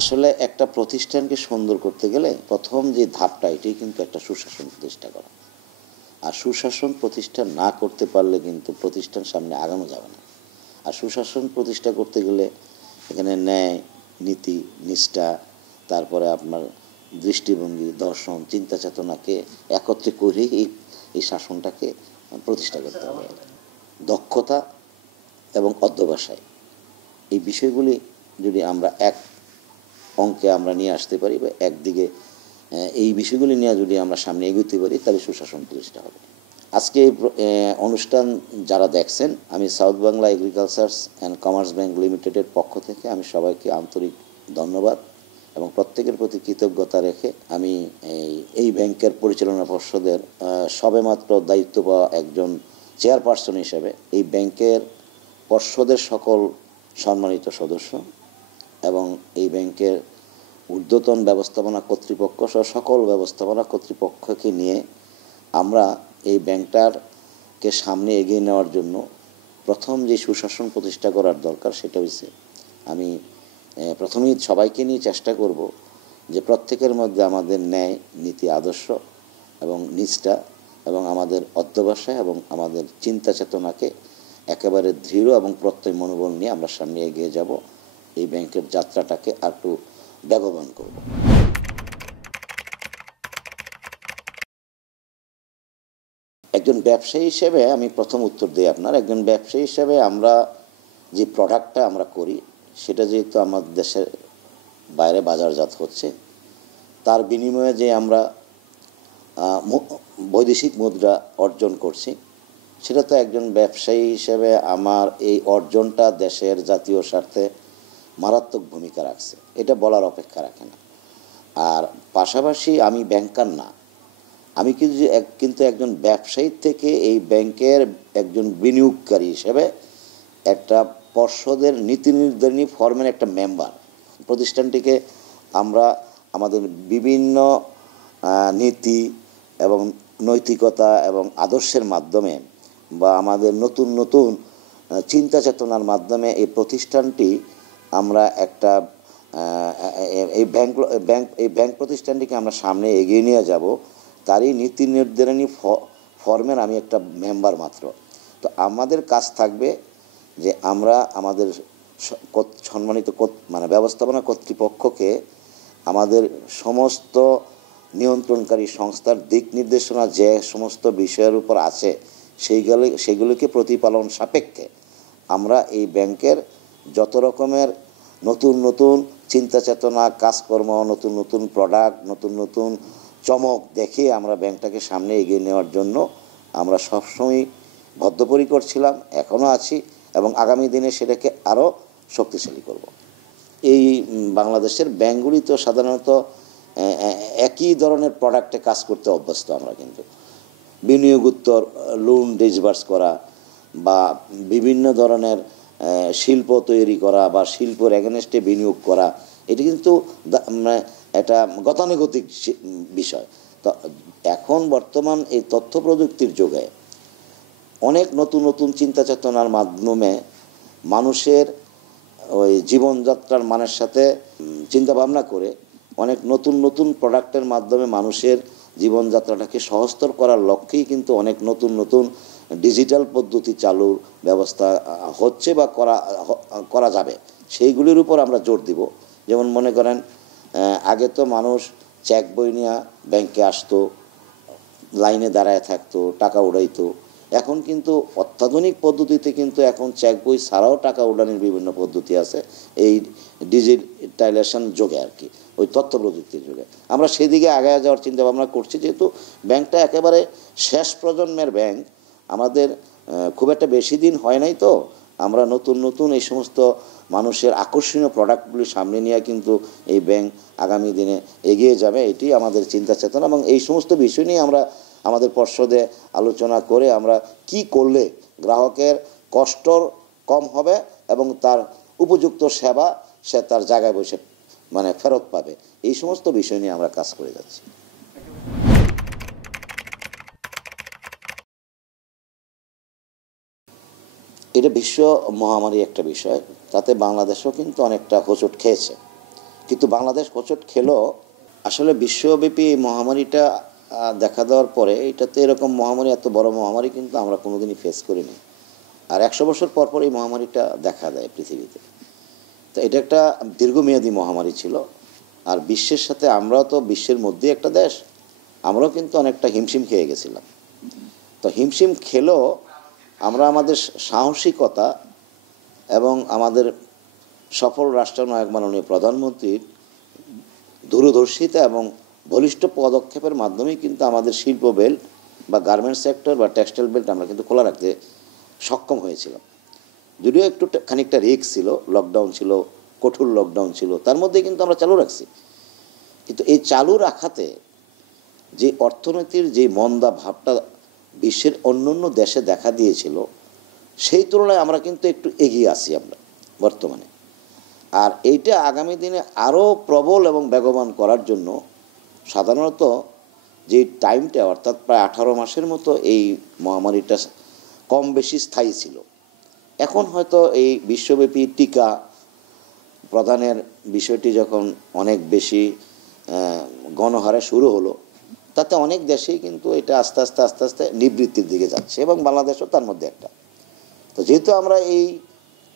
আসলে একটা প্রতিষ্ঠানকে সুন্দর করতে গেলে প্রথম যে ধাপটা এটাই কিন্তু একটা সুশাসন প্রতিষ্ঠা করা। আর সুশাসন প্রতিষ্ঠা না করতে পারলে কিন্তু প্রতিষ্ঠান সামনে আগানো যাবে না। আর সুশাসন প্রতিষ্ঠা করতে গেলে এখানে ন্যায়, নীতি, নিষ্ঠা, তারপরে আপনার দৃষ্টিভঙ্গি, দর্শন, চিন্তা চেতনাকে একত্রে করে এই শাসনটাকে প্রতিষ্ঠা করতে হবে। দক্ষতা এবং অধ্যবসায় এই বিষয়গুলি যদি আমরা এক অঙ্কে আমরা নিয়ে আসতে পারি বা একদিকে এই বিষয়গুলি নিয়ে যদি আমরা সামনে এগোতে পারি তাহলে সুশাসন প্রতিষ্ঠা হবে। আজকে অনুষ্ঠান যারা দেখছেন, আমি south Bangla agricultures and commerce bank লিমিটেডের পক্ষ থেকে আমি সবাইকে আন্তরিক ধন্যবাদ এবং প্রত্যেকের প্রতি কৃতজ্ঞতা রেখে আমি এই ব্যাংকের পরিচালনা পর্ষদের সবেমাত্র দায়িত্ব পাওয়া একজন চেয়ারপারসন হিসেবে এই ব্যাংকের পর্ষদের সকল সম্মানিত সদস্য এবং এই ব্যাংকের ঊর্ধ্বতন ব্যবস্থাপনা কর্তৃপক্ষ সহ সকল ব্যবস্থাপনা কর্তৃপক্ষকে নিয়ে আমরা এই ব্যাংকটাকে সামনে এগিয়ে নেওয়ার জন্য প্রথম যে সুশাসন প্রতিষ্ঠা করার দরকার সেটা হচ্ছে আমি প্রথমেই সবাইকে নিয়ে চেষ্টা করব যে প্রত্যেকের মধ্যে আমাদের ন্যায়, নীতি, আদর্শ এবং নিষ্ঠা এবং আমাদের অধ্যবসায় এবং আমাদের চিন্তা চেতনাকে একেবারে দৃঢ় এবং প্রত্যয় মনোবল নিয়ে আমরা সামনে এগিয়ে যাব, এই ব্যাংকের যাত্রাটাকে আর একটু বেগবান করব। একজন ব্যবসায়ী হিসেবে আমি প্রথম উত্তর দিই আপনার। একজন ব্যবসায়ী হিসেবে আমরা যে প্রোডাক্টটা আমরা করি সেটা যেহেতু আমাদের দেশের বাইরে বাজারজাত হচ্ছে, তার বিনিময়ে যে আমরা বৈদেশিক মুদ্রা অর্জন করছি, সেটা তো একজন ব্যবসায়ী হিসেবে আমার এই অর্জনটা দেশের জাতীয় স্বার্থে মারাত্মক ভূমিকা রাখছে, এটা বলার অপেক্ষা রাখে না। আর পাশাপাশি আমি ব্যাংকার না, আমি কিন্তু একজন ব্যবসায়ী থেকে এই ব্যাংকের একজন বিনিয়োগকারী হিসেবে একটা পর্ষদের নীতি নির্ধারণী ফর্মের একটা মেম্বার। প্রতিষ্ঠানটিকে আমরা আমাদের বিভিন্ন নীতি এবং নৈতিকতা এবং আদর্শের মাধ্যমে বা আমাদের নতুন নতুন চিন্তা চেতনার মাধ্যমে এই প্রতিষ্ঠানটি আমরা একটা এই ব্যাংক প্রতিষ্ঠানটিকে আমরা সামনে এগিয়ে নিয়ে যাব, তারই নীতি নির্ধারণী ফর্মের আমি একটা মেম্বার মাত্র। তো আমাদের কাজ থাকবে যে আমরা আমাদের সম্মানিত ব্যবস্থাপনা কর্তৃপক্ষকে আমাদের সমস্ত নিয়ন্ত্রণকারী সংস্থার দিক নির্দেশনা যে সমস্ত বিষয়ের উপর আছে সেইগুলিকে প্রতিপালন সাপেক্ষে আমরা এই ব্যাংকের যত রকমের নতুন নতুন চিন্তা চেতনা, কাজকর্ম, নতুন নতুন প্রোডাক্ট, নতুন নতুন চমক দেখে আমরা ব্যাংকটাকে সামনে এগিয়ে নেওয়ার জন্য আমরা সবসময় বদ্ধপরিকর ছিলাম, এখনও আছি এবং আগামী দিনে সেটাকে আরও শক্তিশালী করব। এই বাংলাদেশের ব্যাংকগুলি তো সাধারণত একই ধরনের প্রোডাক্টে কাজ করতে অভ্যস্ত। আমরা কিন্তু বিনিয়োগ উত্তর লোন ডিসবার্স করা বা বিভিন্ন ধরনের শিল্প তৈরি করা বা শিল্পের এগেনস্টে বিনিয়োগ করা, এটি কিন্তু একটা গতানুগতিক বিষয়। তো এখন বর্তমান এই তথ্য প্রযুক্তির যুগে অনেক নতুন নতুন চিন্তা চেতনার মাধ্যমে মানুষের ওই জীবনযাত্রার মানের সাথে চিন্তাভাবনা করে অনেক নতুন নতুন প্রোডাক্টের মাধ্যমে মানুষের জীবনযাত্রাটাকে সহজতর করার লক্ষ্যেই কিন্তু অনেক নতুন নতুন ডিজিটাল পদ্ধতি চালুর ব্যবস্থা হচ্ছে বা করা যাবে, সেইগুলির উপর আমরা জোর দিব। যেমন মনে করেন আগে তো মানুষ চেক বই নিয়ে ব্যাংকে আসতো, লাইনে দাঁড়ায় থাকতো, টাকা উড়াইতো। এখন কিন্তু অত্যাধুনিক পদ্ধতিতে কিন্তু এখন চেক বই ছাড়াও টাকা উড়ানোর বিভিন্ন পদ্ধতি আছে এই ডিজিটাইজেশন যুগে আর কি, ওই তথ্য প্রযুক্তির যুগে। আমরা সেদিকে আগায় যাওয়ার চিন্তা ভাবনা করছি, যেহেতু ব্যাংকটা একেবারে শেষ প্রজন্মের ব্যাংক, আমাদের খুব একটা বেশি দিন হয় নাই, তো আমরা নতুন নতুন এই সমস্ত মানুষের আকর্ষণীয় প্রোডাক্টগুলি সামনে নিয়ে কিন্তু এই ব্যাংক আগামী দিনে এগিয়ে যাবে, এটি আমাদের চিন্তা চেতনা। এবং এই সমস্ত বিষয় নিয়ে আমরা আমাদের পর্ষদে আলোচনা করে আমরা কি করলে গ্রাহকের কষ্ট কম হবে এবং তার উপযুক্ত সেবা সে তার জায়গায় বসে ফেরত পাবে, এই সমস্ত বিষয় নিয়ে আমরা কাজ করে যাচ্ছি। এটা বিশ্ব মহামারী একটা বিষয়, তাতে বাংলাদেশও কিন্তু অনেকটা হোঁচট খেয়েছে। কিন্তু বাংলাদেশ হোঁচট খেলো আসলে বিশ্বব্যাপী এই মহামারীটা দেখা দেওয়ার পরে। এটা তো এরকম মহামারী, এত বড় মহামারী কিন্তু আমরা কোনোদিনই ফেস করিনি। আর 100 বছর পর পর এই মহামারীটা দেখা দেয় পৃথিবীতে। তো এটা একটা দীর্ঘমেয়াদী মহামারী ছিল। আর বিশ্বের সাথে, আমরাও তো বিশ্বের মধ্যে একটা দেশ, আমরাও কিন্তু অনেকটা হিমশিম খেয়ে গেছিলাম। তো হিমশিম খেলেও আমরা আমাদের সাহসিকতা এবং আমাদের সফল রাষ্ট্রনায়ক মাননীয় প্রধানমন্ত্রীর দূরদর্শিতা এবং বলিষ্ঠ পদক্ষেপের মাধ্যমেই কিন্তু আমাদের শিল্প বেল্ট বা গার্মেন্টস সেক্টর বা টেক্সটাইল বেল্ট আমরা কিন্তু খোলা রাখতে সক্ষম হয়েছিলাম। যদিও একটু খানিকটা রিস্ক ছিল, লকডাউন ছিল, কঠোর লকডাউন ছিল, তার মধ্যে কিন্তু আমরা চালু রাখছি। কিন্তু এই চালু রাখাতে যে অর্থনীতির যে মন্দা ভাবটা বিশ্বের অন্যান্য দেশে দেখা দিয়েছিল, সেই তুলনায় আমরা কিন্তু একটু এগিয়ে আছি আমরা বর্তমানে। আর এইটা আগামী দিনে আরও প্রবল এবং বেগবান করার জন্য সাধারণত যে টাইমটা, অর্থাৎ প্রায় 18 মাসের মতো এই মহামারীটা কম বেশি স্থায়ী ছিল। এখন হয়তো এই বিশ্বব্যাপী টিকা প্রদানের বিষয়টি যখন অনেক বেশি গণহারে শুরু হলো, তাতে অনেক দেশেই কিন্তু এটা আস্তে আস্তে আস্তে আস্তে নিবৃত্তির দিকে যাচ্ছে, এবং বাংলাদেশও তার মধ্যে একটা। তো যেহেতু আমরা এই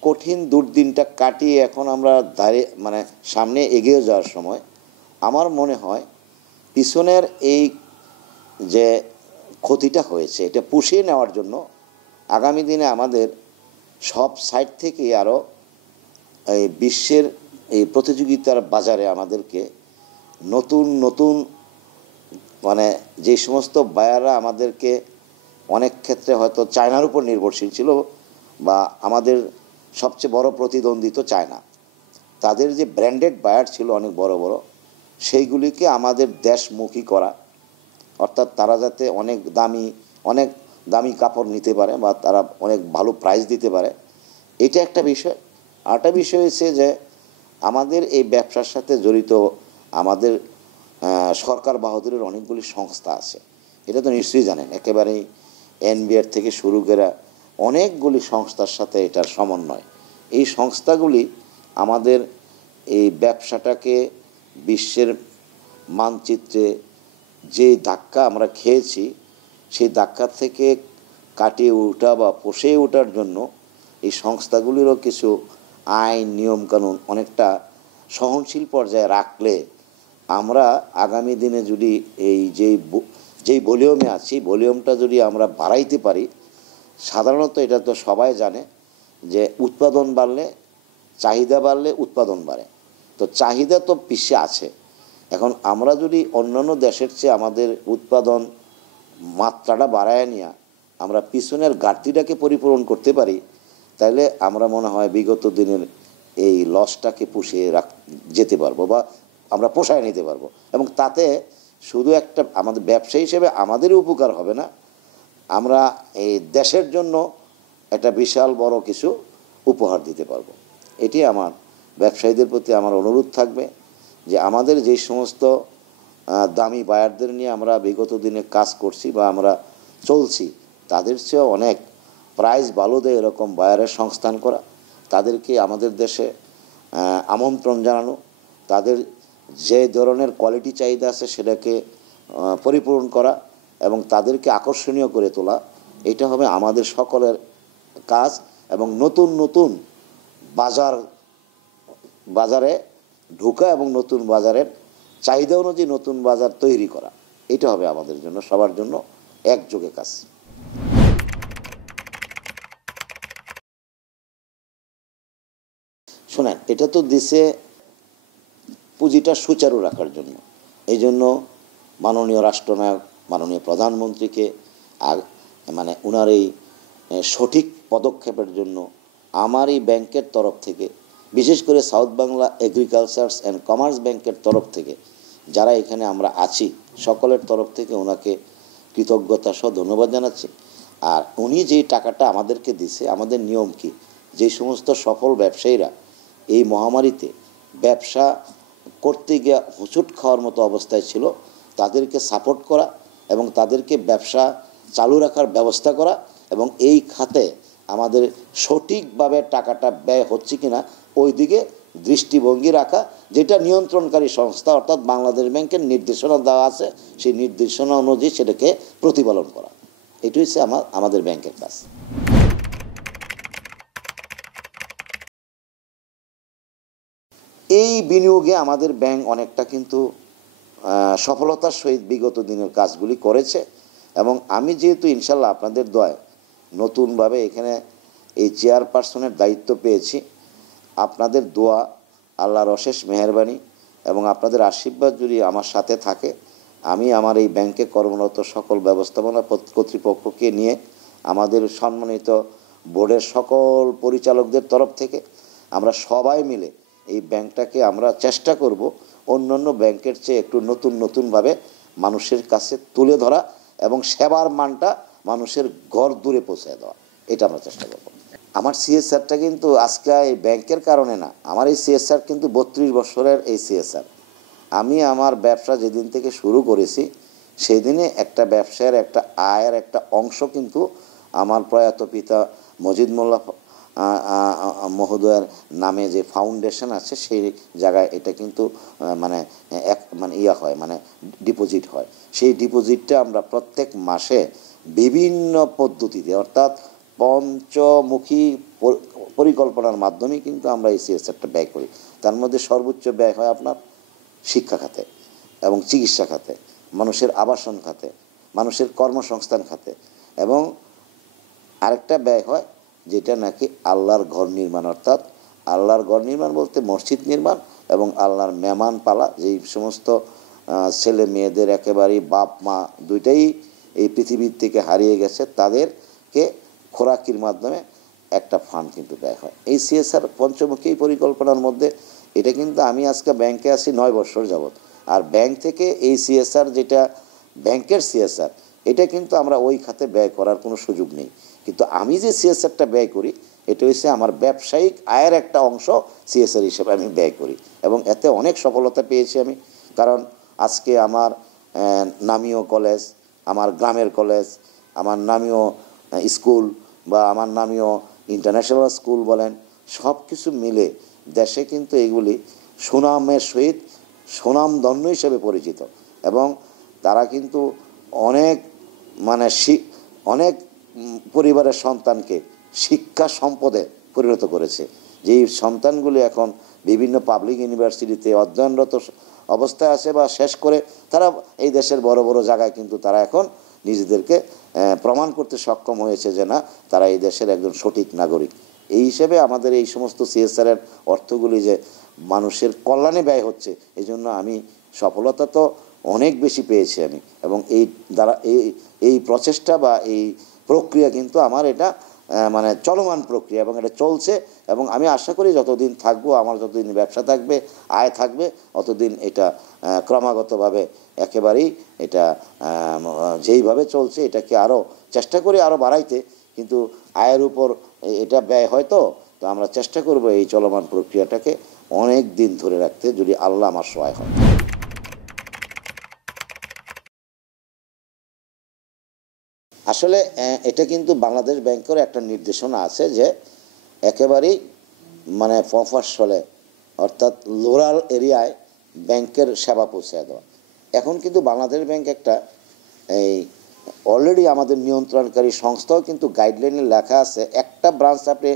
কঠিন দুর্দিনটা কাটিয়ে এখন আমরা সামনে এগিয়ে যাওয়ার সময়, আমার মনে হয় পিছনের এই যে ক্ষতিটা হয়েছে এটা পুষিয়ে নেওয়ার জন্য আগামী দিনে আমাদের সব সাইড থেকে আরও এই বিশ্বের এই প্রতিযোগিতার বাজারে আমাদেরকে নতুন নতুন যে সমস্ত বায়াররা আমাদেরকে অনেক ক্ষেত্রে হয়তো চায়নার উপর নির্ভরশীল ছিল, বা আমাদের সবচেয়ে বড় প্রতিদ্বন্দ্বী তো চায়না, তাদের যে ব্র্যান্ডেড বায়ার ছিল অনেক বড় বড়, সেইগুলিকে আমাদের দেশমুখী করা, অর্থাৎ তারা যাতে অনেক দামি কাপড় নিতে পারে বা তারা অনেক ভালো প্রাইস দিতে পারে, এটা একটা বিষয়। আরেকটা বিষয় হচ্ছে যে আমাদের এই ব্যবসার সাথে জড়িত আমাদের সরকার বাহাদুরের অনেকগুলি সংস্থা আছে, এটা তো নিশ্চয়ই জানেন। একেবারেই এনবিআর থেকে শুরু করে অনেকগুলি সংস্থার সাথে এটার সমন্বয়। এই সংস্থাগুলি আমাদের এই ব্যবসাটাকে বিশ্বের মানচিত্রে যে ধাক্কা আমরা খেয়েছি, সেই ধাক্কা থেকে কাটিয়ে ওঠা বা পুষিয়ে ওঠার জন্য এই সংস্থাগুলিরও কিছু আইন নিয়মকানুন অনেকটা সহনশীল পর্যায়ে রাখলে আমরা আগামী দিনে যদি এই যেই ভলিউমে আছি, ভলিউমটা যদি আমরা বাড়াইতে পারি, সাধারণত এটা তো সবাই জানে যে উৎপাদন বাড়লে, চাহিদা বাড়লে উৎপাদন বাড়ে। তো চাহিদা তো বিশ্বে আছে। এখন আমরা যদি অন্যান্য দেশের চেয়ে আমাদের উৎপাদন মাত্রাটা বাড়ায় নিয়ে আমরা পিছনের ঘাটতিটাকে পরিপূরণ করতে পারি, তাহলে আমরা মনে হয় বিগত দিনের এই লসটাকে পুষিয়ে যেতে পারবো বা আমরা পোষায় নিতে পারবো। এবং তাতে শুধু একটা আমাদের ব্যবসায়ী হিসেবে আমাদেরই উপকার হবে না, আমরা এই দেশের জন্য একটা বিশাল বড় কিছু উপহার দিতে পারবো। এটি আমার ব্যবসায়ীদের প্রতি আমার অনুরোধ থাকবে যে আমাদের যে সমস্ত দামি বায়ারদের নিয়ে আমরা বিগত দিনে কাজ করছি বা আমরা চলছি, তাদের চেয়েও অনেক প্রাইস ভালো দেয় এরকম বায়ারের সংস্থান করা, তাদেরকে আমাদের দেশে আমন্ত্রণ জানানো, তাদের যে ধরনের কোয়ালিটি চাহিদা আছে সেটাকে পরিপূরণ করা এবং তাদেরকে আকর্ষণীয় করে তোলা, এটা হবে আমাদের সকলের কাজ। এবং নতুন নতুন বাজারে ঢোকা এবং নতুন বাজারের চাহিদা অনুযায়ী নতুন বাজার তৈরি করা, এটা হবে আমাদের জন্য, সবার জন্য একযোগে কাজ। শোনেন, এটা তো দিছে পুঁজিটা সুচারু রাখার জন্য। এই জন্য মাননীয় রাষ্ট্রনায়ক, মাননীয় প্রধানমন্ত্রীকে ওনার এই সঠিক পদক্ষেপের জন্য আমার এই ব্যাংকের তরফ থেকে, বিশেষ করে south Bangla agricultures and commerce ব্যাংকের তরফ থেকে যারা এখানে আমরা আছি, সকলের তরফ থেকে ওনাকে কৃতজ্ঞতা সহ ধন্যবাদ জানাচ্ছি। আর উনি যেই টাকাটা আমাদেরকে দিছে, আমাদের নিয়ম কি, যে সমস্ত সফল ব্যবসায়ীরা এই মহামারীতে ব্যবসা করতে গিয়ে হোঁচট খাওয়ার মতো অবস্থায় ছিল, তাদেরকে সাপোর্ট করা এবং তাদেরকে ব্যবসা চালু রাখার ব্যবস্থা করা, এবং এই খাতে আমাদের সঠিকভাবে টাকাটা ব্যয় হচ্ছে কিনা ওই দিকে দৃষ্টিভঙ্গি রাখা, যেটা নিয়ন্ত্রণকারী সংস্থা অর্থাৎ বাংলাদেশ ব্যাংকের নির্দেশনা দেওয়া আছে, সেই নির্দেশনা অনুযায়ী সেটাকে প্রতিপালন করা। এটাই হচ্ছে আমাদের ব্যাংকের কাজ। এই বিনিয়োগে আমাদের ব্যাংক অনেকটা কিন্তু সফলতার সহিত বিগত দিনের কাজগুলি করেছে, এবং আমি যেহেতু ইনশাল্লাহ আপনাদের দোয়ায় নতুনভাবে এখানে এই চেয়ারপারসনের দায়িত্ব পেয়েছি, আপনাদের দোয়া, আল্লাহর অশেষ মেহেরবানি এবং আপনাদের আশীর্বাদ যদি আমার সাথে থাকে, আমি আমার এই ব্যাংকে কর্মরত সকল ব্যবস্থাপনা কর্তৃপক্ষকে নিয়ে আমাদের সম্মানিত বোর্ডের সকল পরিচালকদের তরফ থেকে আমরা সবাই মিলে এই ব্যাংকটাকে আমরা চেষ্টা করব অন্যান্য ব্যাংকের চেয়ে একটু নতুনভাবে মানুষের কাছে তুলে ধরা এবং সেবার মানটা মানুষের ঘর দূরে পৌঁছে দেওয়া, এটা আমরা চেষ্টা করব। আমার সিএসআরটা কিন্তু আজকে এই ব্যাংকের কারণে না, আমার এই সিএসআর কিন্তু 32 বছরের এই সিএসআর। আমি আমার ব্যবসা যেদিন থেকে শুরু করেছি সেই দিনে একটা ব্যবসায়ের একটা আয়ের একটা অংশ কিন্তু আমার প্রয়াত পিতা মজিদ মোল্লা মহোদয়ের নামে যে ফাউন্ডেশন আছে সেই জায়গায় এটা কিন্তু মানে ডিপোজিট হয়। সেই ডিপোজিটটা আমরা প্রত্যেক মাসে বিভিন্ন পদ্ধতিতে অর্থাৎ পঞ্চমুখী পরিকল্পনার মাধ্যমে কিন্তু আমরা এই সিএসআরটা ব্যয় করি। তার মধ্যে সর্বোচ্চ ব্যয় হয় আপনার শিক্ষা খাতে এবং চিকিৎসা খাতে, মানুষের আবাসন খাতে, মানুষের কর্মসংস্থান খাতে, এবং আরেকটা ব্যয় হয় যেটা নাকি আল্লাহর ঘর নির্মাণ, অর্থাৎ আল্লাহর ঘর নির্মাণ বলতে মসজিদ নির্মাণ এবং আল্লাহর মেহমান পালা, যেই সমস্ত ছেলে মেয়েদের একেবারেই বাপ মা দুইটাই এই পৃথিবীর থেকে হারিয়ে গেছে, তাদেরকে খোরাকির মাধ্যমে একটা ফান্ড কিন্তু ব্যয় হয়। এই সিএসআর পঞ্চমুখী পরিকল্পনার মধ্যে এটা কিন্তু আমি আজকে ব্যাংকে আছি 9 বছর যাবৎ, আর ব্যাংক থেকে এই সিএসআর যেটা ব্যাংকের সিএসআর এটা কিন্তু আমরা ওই খাতে ব্যয় করার কোনো সুযোগ নেই, কিন্তু আমি যে সিএসআরটা ব্যয় করি এটা হচ্ছে আমার ব্যবসায়িক আয়ের একটা অংশ সিএসআর হিসেবে আমি ব্যয় করি, এবং এতে অনেক সফলতা পেয়েছি আমি। কারণ আজকে আমার নামীয় কলেজ, আমার গ্রামের কলেজ, আমার নামীয় স্কুল বা আমার নামীয় ইন্টারন্যাশনাল স্কুল বলেন, সব কিছু মিলে দেশে কিন্তু এগুলি সুনামের সহিত সুনামধন্য হিসেবে পরিচিত, এবং তারা কিন্তু অনেক অনেক পরিবারের সন্তানকে শিক্ষা সম্পদে পরিণত করেছে। যেই সন্তানগুলি এখন বিভিন্ন পাবলিক ইউনিভার্সিটিতে অধ্যয়নরত অবস্থায় আছে বা শেষ করে তারা এই দেশের বড় বড় জায়গায় কিন্তু তারা এখন নিজেদেরকে প্রমাণ করতে সক্ষম হয়েছে যে না, তারা এই দেশের একজন সঠিক নাগরিক। এই হিসেবে আমাদের এই সমস্ত সিএসআরের অর্থগুলি যে মানুষের কল্যাণে ব্যয় হচ্ছে, এই জন্য আমি সফলতা তো অনেক বেশি পেয়েছি আমি, এবং এই দ্বারা এই প্রচেষ্টা বা এই প্রক্রিয়া কিন্তু আমার এটা চলমান প্রক্রিয়া এবং এটা চলছে, এবং আমি আশা করি যতদিন থাকবো, আমার যতদিন ব্যবসা থাকবে, আয় থাকবে, অতদিন এটা ক্রমাগতভাবে একেবারেই এটা যেইভাবে চলছে এটাকে আরও চেষ্টা করি আরও বাড়াইতে, কিন্তু আয়ের উপর এটা ব্যয় হয় তো আমরা চেষ্টা করব এই চলমান প্রক্রিয়াটাকে অনেক দিন ধরে রাখতে, যদি আল্লাহ আমার সহায় হয়। আসলে এটা কিন্তু বাংলাদেশ ব্যাংকের একটা নির্দেশনা আছে যে একেবারেই মফস্বলে অর্থাৎ রুরাল এরিয়ায় ব্যাংকের সেবা পৌঁছে দেওয়া। এখন কিন্তু বাংলাদেশ ব্যাংক একটা এই অলরেডি আমাদের নিয়ন্ত্রণকারী সংস্থাও কিন্তু গাইডলাইনে লেখা আছে, একটা ব্রাঞ্চ আপনি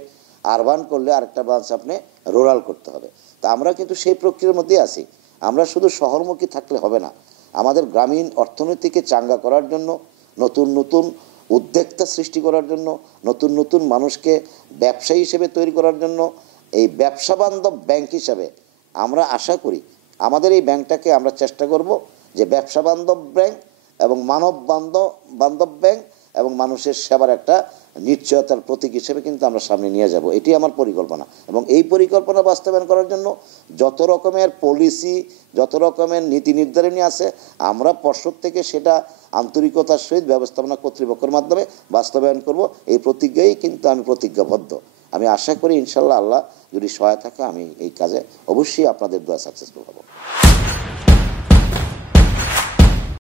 আরবান করলে আরেকটা ব্রাঞ্চ আপনি রুরাল করতে হবে। তা আমরা কিন্তু সেই প্রক্রিয়ার মধ্যেই আছি। আমরা শুধু শহরমুখী থাকলে হবে না, আমাদের গ্রামীণ অর্থনীতিকে চাঙ্গা করার জন্য, নতুন নতুন উদ্যোক্তা সৃষ্টি করার জন্য, নতুন নতুন মানুষকে ব্যবসায়ী হিসেবে তৈরি করার জন্য এই ব্যবসা বান্ধব ব্যাংক হিসাবে আমরা আশা করি আমাদের এই ব্যাংকটাকে আমরা চেষ্টা করব যে ব্যবসা বান্ধব ব্যাংক এবং মানব বান্ধব ব্যাংক এবং মানুষের সেবার একটা নিশ্চয়তার প্রতীক হিসেবে কিন্তু আমরা সামনে নিয়ে যাব। এটি আমার পরিকল্পনা, এবং এই পরিকল্পনা বাস্তবায়ন করার জন্য যত রকমের পলিসি, যত রকমের নীতি নির্ধারণী আছে, আমরা পর্ষদ থেকে সেটা আন্তরিকতার সহিত ব্যবস্থাপনা কর্তৃপক্ষের মাধ্যমে বাস্তবায়ন করব। এই প্রতিজ্ঞাই কিন্তু আমি প্রতিজ্ঞাবদ্ধ। আমি আশা করি ইনশাল্লাহ আল্লাহ যদি সহায় থাকে আমি এই কাজে অবশ্যই আপনাদের দোয়া সাকসেসফুল হব।